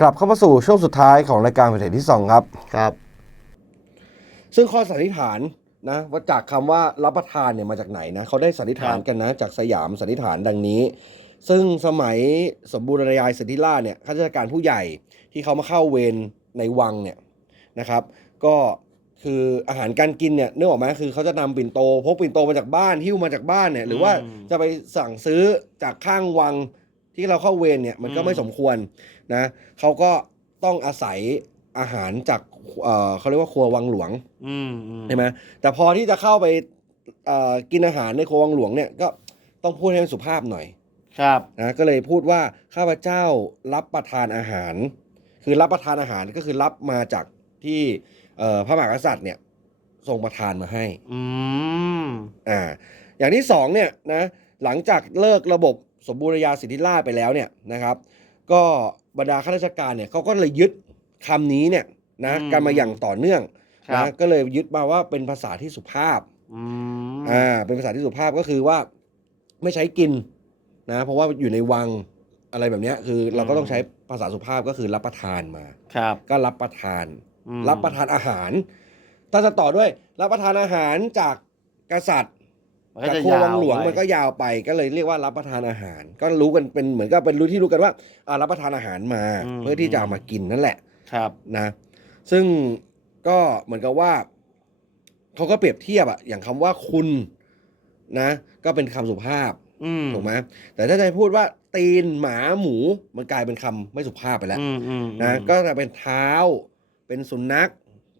กลับเข้ามาสู่ช่วงสุดท้ายของรายการประเทศที่ 2 ครับ ครับ ซึ่งข้อสันนิษฐานนะว่าจากคำว่ารับประทานเนี่ยมาจากไหนนะเขาได้สันนิษฐานกันนะ จากสยามสันนิษฐานดังนี้ ซึ่งสมัยสมบูรณาญาสิทธิราชเนี่ยข้าราชการผู้ใหญ่ที่เขามาเข้าเวรในวังเนี่ยนะครับ ก็คืออาหารการกินเนี่ยนึกออกไหมคือเขาจะนำปิ่นโตพกปิ่นโตมาจากบ้านหิ้วมาจากบ้านเนี่ยหรือว่าจะไปสั่งซื้อจากข้างวัง ที่เราเข้าเวรเนี่ยมันก็อืมไม่สมควรนะเขาก็ต้องอาศัยอาหารจากเอ่อเขาเรียกว่าครัววังหลวงอืมอืมใช่ไหมแต่พอที่จะเข้าไปเอ่อกินอาหารในครัววังหลวงเนี่ยก็ต้องพูดให้มันสุภาพหน่อย ครับนะก็เลยพูดว่าข้าพเจ้ารับประทานอาหาร คือรับประทานอาหารก็คือรับมาจากที่เอ่อพระมหากษัตริย์เนี่ยทรงประทานมาให้ อืมอ่า อย่างที่สองเนี่ยนะหลังจากเลิกระบบ สมบูรณาญาสิทธิราชย์ไปแล้วเนี่ยนะครับ ก็บรรดาข้าราชการเนี่ยเขาก็เลยยึดคำนี้เนี่ยนะอืมกันมาอย่างต่อเนื่องครับนะก็เลยยึดมาว่าเป็นภาษาที่สุภาพอืมอ่าเป็นภาษาที่สุภาพก็คือว่าไม่ใช้กินนะ เพราะว่าอยู่ในวังอะไรแบบเนี้ยคือเราก็ต้องใช้ภาษาสุภาพก็คือรับประทานมาครับ ก็รับประทานอืมรับประทานอาหาร ถ้าจะต่อด้วยรับประทานอาหารจากกษัตริย์ มันก็จากจะครัวยาววังหลวงไปมันก็ยาวไปก็เลยเรียกว่ารับประทานอาหาร ก็รู้กันเป็นเหมือนกับเป็นรู้ที่รู้กันว่าอ่ารับประทานอาหารมาเพื่อที่จะเอามากินนั่นแหละ ครับ นะซึ่งก็เหมือนกับว่าเขาก็เปรียบเทียบอะอย่างคำว่าคุณนะ ก็เป็นคำสุภาพอืมถูกไหมแต่ถ้าจะพูดว่าตีนหมาหมูมันกลายเป็นคำไม่สุภาพไปแล้วอืมอืมนะอืมก็จะเป็นเท้าเป็นสุนัข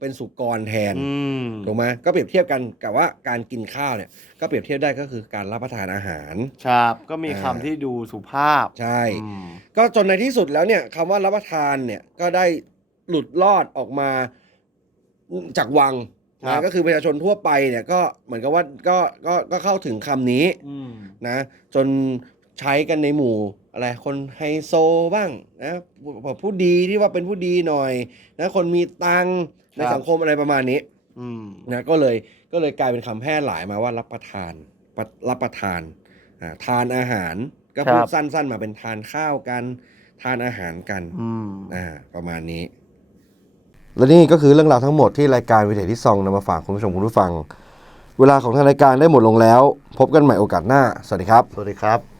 เป็นสุกรแทนอืมถูกไหมก็เปรียบเทียบกันกับว่าการกินข้าวเนี่ย ก็เปรียบเทียบได้ก็คือการรับประทานอาหารครับก็มีอ่าคำที่ดูสุภาพใช่อืมก็จนในที่สุดแล้วเนี่ยคำว่ารับประทานเนี่ยก็ได้หลุดรอดออกมาจากวังครับนะก็คือประชาชนทั่วไปเนี่ยก็เหมือนกับว่าก็ก็ก็เข้าถึงคำนี้อืมนะจน ใช้กันในหมู่อะไรคนไฮโซบ้างนะผู้ผู้ดีที่ว่าเป็นผู้ดีหน่อยนะคนมีตังค์ในสังคมอะไรประมาณนี้อืมนะก็เลยก็เลยกลายเป็นคำแพร่หลายมาว่ารับประทานปะรับประทานอ่าทานอาหาร ก็พูดสั้น ๆ มาเป็นทานข้าวกัน ทานอาหารกันอืมอ่าประมาณนี้ และนี่ก็คือเรื่องราวทั้งหมดที่รายการวิถีที่ซองนำมาฝากคุณผู้ชมคุณผู้ฟัง เวลาของทางรายการได้หมดลงแล้ว พบกันใหม่โอกาสหน้า สวัสดีครับ สวัสดีครับ